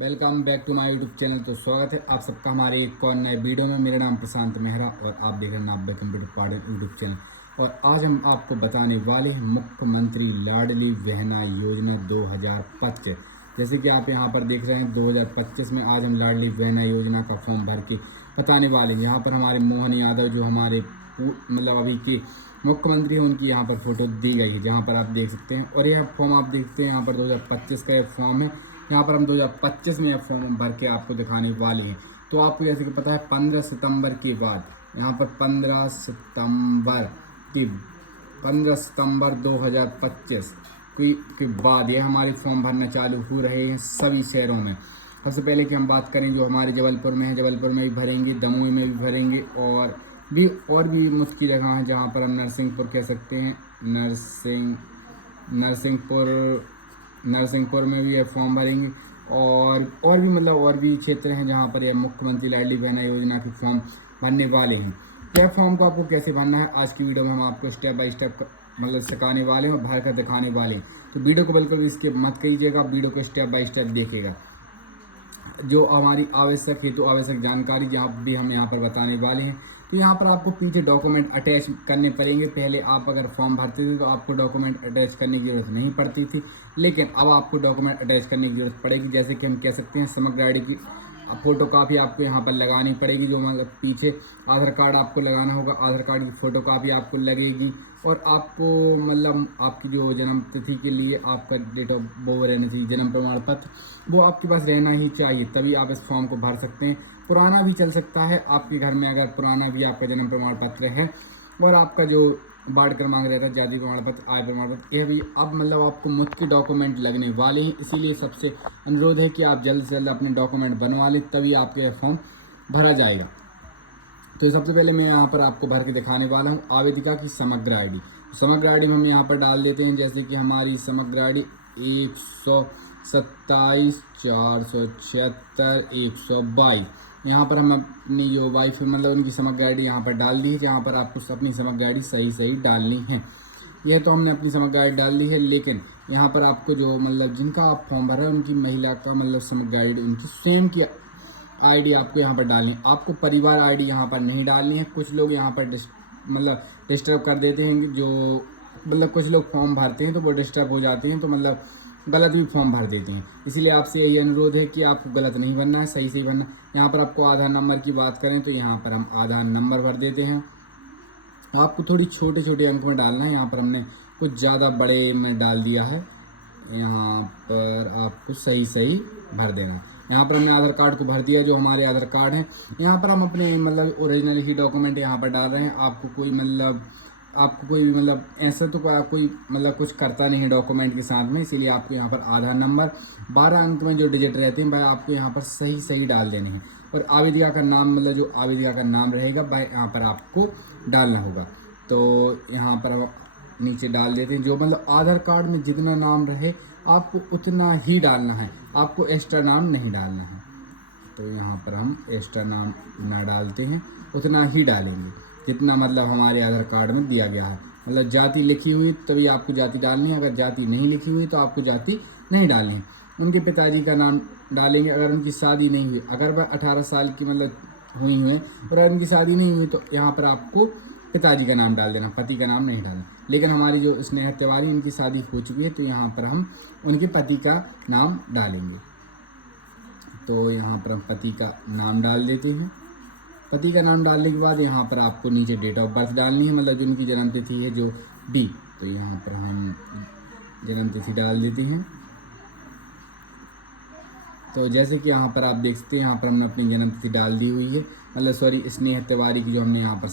Welcome back to my YouTube channel. तो स्वागत है आप सबका हमारे एक और नए वीडियो में। मेरा नाम प्रशांत मेहरा और आप देख रहे हैं नाभ्य कंप्यूटर पार्ट यूट्यूब चैनल। और आज हम आपको बताने वाले हैं मुख्यमंत्री लाडली बहना योजना 2025। जैसे कि आप यहाँ पर देख रहे हैं 2025 में आज हम लाडली बहना योजना का फॉर्म भर के बताने वाले हैं। यहाँ पर हमारे मोहन यादव जो हमारे अभी के मुख्यमंत्री हैं उनकी यहाँ पर फोटो दी गई है, जहाँ पर आप देख सकते हैं। और यह फॉर्म आप देखते हैं यहाँ पर 2025 का यह फॉर्म है। यहाँ पर हम 2025 में यह फॉर्म भर के आपको दिखाने वाले हैं। तो आपको जैसे कि पता है 15 सितंबर के बाद यहाँ पर 15 सितंबर 2025 के बाद ये हमारे फॉर्म भरना चालू हो रहे हैं सभी शहरों में। सबसे पहले कि हम बात करें जो हमारे जबलपुर में है, जबलपुर में भी भरेंगे, दमोह में भी भरेंगे और भी मुख्य जगह हैं जहाँ पर हम नरसिंहपुर कह सकते हैं। नरसिंहपुर में भी ये फॉर्म भरेंगे और भी और भी क्षेत्र हैं जहाँ पर यह मुख्यमंत्री लाडली बहना योजना के फॉर्म भरने वाले हैं। यह फॉर्म को आपको कैसे भरना है आज की वीडियो में हम आपको स्टेप बाय स्टेप सिखाने वाले हैं और भर कर दिखाने वाले हैं। तो वीडियो को बिल्कुल भी स्किप मत कीजिएगा, वीडियो को स्टेप बाय स्टेप देखिएगा। जो हमारी आवश्यक जानकारी जहाँ भी हम यहाँ पर बताने वाले हैं। तो यहाँ पर आपको पीछे डॉक्यूमेंट अटैच करने पड़ेंगे। पहले आप अगर फॉर्म भरते थे तो आपको डॉक्यूमेंट अटैच करने की ज़रूरत नहीं पड़ती थी, लेकिन अब आपको डॉक्यूमेंट अटैच करने की ज़रूरत पड़ेगी। जैसे कि हम कह सकते हैं समग्र आईडी की फ़ोटो कापी आपको यहाँ पर लगानी पड़ेगी। जो पीछे आधार कार्ड आपको लगाना होगा, आधार कार्ड की फ़ोटो कापी आपको लगेगी। और आपको आपकी जो जन्म तिथि के लिए आपका डेट ऑफ बर्थ रहना चाहिए, जन्म प्रमाण पत्र वो आपके पास रहना ही चाहिए, तभी आप इस फॉर्म को भर सकते हैं। पुराना भी चल सकता है आपके घर में, अगर पुराना भी आपका जन्म प्रमाण पत्र है और आपका जो वार्ड क्रमांक रहता है, जाति प्रमाण पत्र, आय प्रमाण पत्र, यह भी अब आपको मुख्य डॉक्यूमेंट लगने वाले हैं। इसीलिए सबसे अनुरोध है कि आप जल्द से जल्द अपने डॉक्यूमेंट बनवा लें, तभी आपका यह फॉर्म भरा जाएगा। तो सबसे पहले मैं यहाँ पर आपको भर के दिखाने वाला हूँ आवेदिका की समग्र आईडी। समग्र आईडी में हम यहाँ पर डाल देते हैं, जैसे कि हमारी समग्र आईडी 127 476 122। यहाँ पर हम अपनी जो वाइफ है उनकी समग्र आईडी यहाँ पर डाल दी है, जहाँ पर आपको अपनी समग्र आईडी सही डालनी है। यह तो हमने अपनी समग्र आईडी डाल दी है, लेकिन यहाँ पर आपको जो जिनका आप फॉर्म भर रहे हैं उनकी महिला का समग्र आईडी उनकी स्वयं की आईडी आपको यहाँ पर डालनी है। आपको परिवार आईडी यहाँ पर नहीं डालनी है। कुछ लोग यहाँ पर डिस्टर्ब कर देते हैं, जो कुछ लोग फॉर्म भरते हैं तो वो डिस्टर्ब हो जाते हैं, तो गलत भी फॉर्म भर देते हैं। इसलिए आपसे यही अनुरोध है कि आपको गलत नहीं भरना है, सही भरना है। यहाँ पर आपको आधार नंबर की बात करें तो यहाँ पर हम आधार नंबर भर देते हैं। आपको थोड़ी छोटे अंक में डालना है, यहाँ पर हमने कुछ ज़्यादा बड़े में डाल दिया है। यहाँ पर आपको सही भर देना है। यहाँ पर हमने आधार कार्ड को भर दिया, जो हमारे आधार कार्ड हैं। यहाँ पर हम अपने ओरिजिनल ही डॉक्यूमेंट यहाँ पर डाल रहे हैं। आपको कोई भी ऐसा तो कोई कुछ करता नहीं है डॉक्यूमेंट के साथ में, इसीलिए आपको यहाँ पर आधार नंबर 12 अंक में जो डिजिट रहते हैं भाई आपको यहाँ पर सही डाल देने हैं। और आवेदिका का नाम जो आवेदिका का नाम रहेगा भाई यहाँ पर आपको डालना होगा। तो यहाँ पर हम नीचे डाल देते हैं, जो आधार कार्ड में जितना नाम रहे आपको उतना ही डालना है, आपको एक्स्ट्रा नाम नहीं डालना है। तो यहाँ पर हम एक्स्ट्रा नाम ना डालते हैं, उतना ही डालेंगे जितना हमारे आधार कार्ड में दिया गया है। जाति लिखी हुई तभी आपको जाति डालनी है, अगर जाति नहीं लिखी हुई तो आपको जाति नहीं डालनी है। उनके पिताजी का नाम डालेंगे, अगर उनकी शादी नहीं हुई, अगर वह 18 साल की हुई हुई और अगर उनकी शादी नहीं हुई तो यहाँ पर आपको पिताजी का नाम डाल देना, पति का नाम नहीं डालना। लेकिन हमारी जो स्नेहा तिवारी उनकी शादी हो चुकी है, तो यहाँ पर हम उनके पति का नाम डालेंगे। तो यहाँ पर हम पति का नाम डाल देते हैं। पति का नाम डालने के बाद यहाँ पर आपको नीचे डेट ऑफ बर्थ डालनी है, जो उनकी जन्म तिथि है जो डी। तो यहाँ पर हम जन्म तिथि डाल देते हैं। तो जैसे कि यहाँ पर आप देख सकते हैं, यहाँ पर हमने अपनी जन्म तिथि डाल दी हुई है, स्नेहा तिवारी की जो हमने यहाँ पर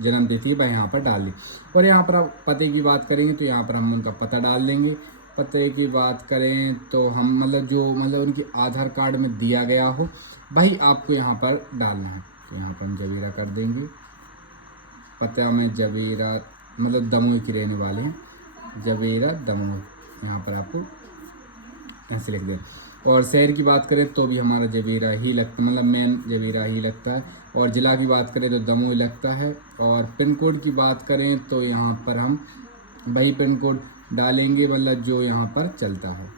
जन्म तिथि है वह यहाँ पर डाल दी। और यहाँ पर आप पते की बात करेंगे तो यहाँ पर हम उनका पता डाल देंगे। पते की बात करें तो हम जो उनके आधार कार्ड में दिया गया हो वही आपको यहाँ पर डालना है। तो यहाँ पर हम जवेरा कर देंगे। पता में जवेरा दमोह की रहने वाले हैं, जवेरा दमोह, यहाँ पर आपको ऐसे लिख दें। और शहर की बात करें तो भी हमारा जवेरा ही लगता मेन जवेरा ही लगता है। और ज़िला की बात करें तो दमोह लगता है। और पिन कोड की बात करें तो यहाँ पर हम वही पिन कोड डालेंगे जो यहाँ पर चलता है।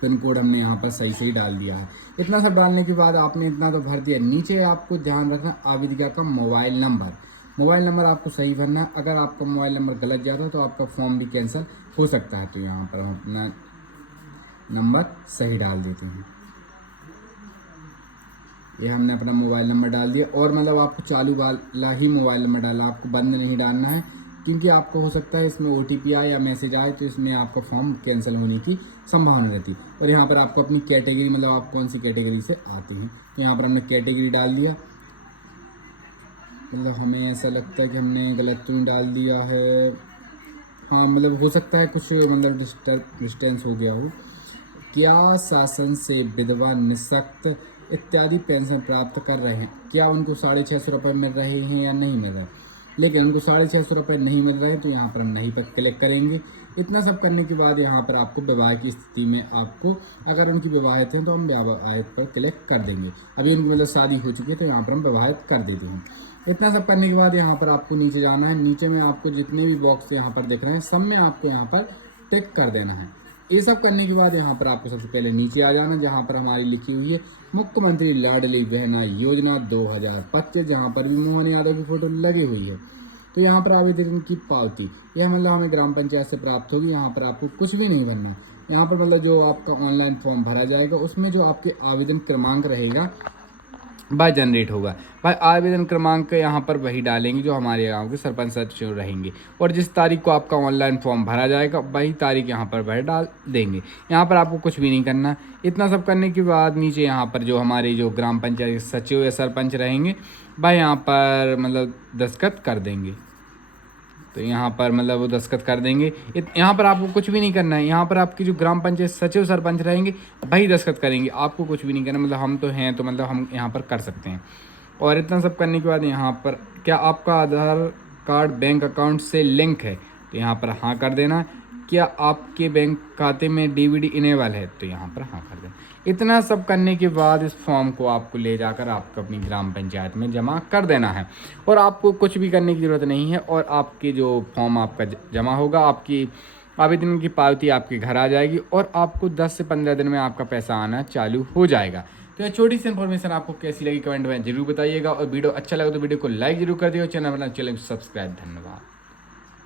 पिन कोड हमने यहाँ पर सही डाल दिया है। इतना सब डालने के बाद आपने इतना तो भर दिया। नीचे आपको ध्यान रखना आवेदिका का मोबाइल नंबर आपको सही भरना है। अगर आपका मोबाइल नंबर गलत जाता है तो आपका फॉर्म भी कैंसिल हो सकता है। तो यहाँ पर हम अपना नंबर सही डाल देते हैं। ये हमने अपना मोबाइल नंबर डाल दिया और मतलब आपको चालू वाला ही मोबाइल नंबर डालना, आपको बंद नहीं डालना है, क्योंकि आपको हो सकता है इसमें OTP आए या मैसेज आए तो इसमें आपका फॉर्म कैंसिल होने की संभावना रहती। और यहाँ पर आपको अपनी कैटेगरी, मतलब आप कौन सी कैटेगरी से आते हैं, यहाँ पर हमने कैटेगरी डाल दिया। मतलब हमें ऐसा लगता है कि हमने गलत तो डाल दिया है, हाँ मतलब हो सकता है कुछ मतलब डिस्टेंस हो गया हो। क्या शासन से विधवा, निःशक्त इत्यादि पेंशन प्राप्त कर रहे हैं, क्या उनको 650 रुपये मिल रहे हैं या नहीं मिल रहे, लेकिन उनको 650 रुपये नहीं मिल रहे हैं तो यहाँ पर हम नहीं पर क्लिक करेंगे। इतना सब करने के बाद यहाँ पर आपको विवाह की स्थिति में आपको, अगर उनकी विवाहित हैं तो हम विवाहित पर क्लिक कर देंगे। अभी उनकी मतलब शादी हो चुकी है तो यहाँ पर हम विवाहित कर देते हैं। इतना सब करने के बाद यहाँ पर आपको नीचे जाना है। नीचे में आपको जितने भी बॉक्स यहाँ पर दिख रहे हैं सब में आपको यहाँ पर टिक कर देना है। ये सब करने के बाद यहाँ पर आपको सबसे पहले नीचे आ जाना, जहाँ पर हमारी लिखी हुई है मुख्यमंत्री लाडली बहना योजना 2025, जहाँ पर भी मोहन यादव की फोटो लगी हुई है। तो यहाँ पर आवेदन की पावती, यह मतलब हमें ग्राम पंचायत से प्राप्त होगी। यहाँ पर आपको कुछ भी नहीं भरना। यहाँ पर मतलब जो आपका ऑनलाइन फॉर्म भरा जाएगा उसमें जो आपके आवेदन क्रमांक रहेगा वह जनरेट होगा। भाई आवेदन क्रमांक यहाँ पर वही डालेंगे जो हमारे गांव के सरपंच सचिव रहेंगे, और जिस तारीख को आपका ऑनलाइन फॉर्म भरा जाएगा वही तारीख यहाँ पर वह डाल देंगे। यहाँ पर आपको कुछ भी नहीं करना। इतना सब करने के बाद नीचे यहाँ पर जो हमारे जो ग्राम पंचायत सचिव या सरपंच रहेंगे वह यहाँ पर मतलब दस्तखत कर देंगे। तो यहाँ पर मतलब वो दस्तखत कर देंगे। यहाँ पर आपको कुछ भी नहीं करना है। यहाँ पर आपकी जो ग्राम पंचायत सचिव सरपंच रहेंगे वही दस्तखत करेंगे, आपको कुछ भी नहीं करना। मतलब हम तो हैं तो मतलब हम यहाँ पर कर सकते हैं। और इतना सब करने के बाद यहाँ पर क्या आपका आधार कार्ड बैंक अकाउंट से लिंक है, तो यहाँ पर हाँ कर देना। क्या आपके बैंक खाते में DVD इनेबल है, तो यहाँ पर हाँ कर देना। इतना सब करने के बाद इस फॉर्म को आपको ले जाकर आपको अपनी ग्राम पंचायत में जमा कर देना है, और आपको कुछ भी करने की ज़रूरत नहीं है। और आपके जो फॉर्म आपका जमा होगा, आपकी आवेदन की पावती आपके घर आ जाएगी, और आपको 10 से 15 दिन में आपका पैसा आना चालू हो जाएगा। तो यह छोटी सी इन्फॉर्मेशन आपको कैसी लगी कमेंट में जरूर बताइएगा, और वीडियो अच्छा लगा तो वीडियो को लाइक जरूर कर दिए और चैनल सब्सक्राइब। धन्यवाद।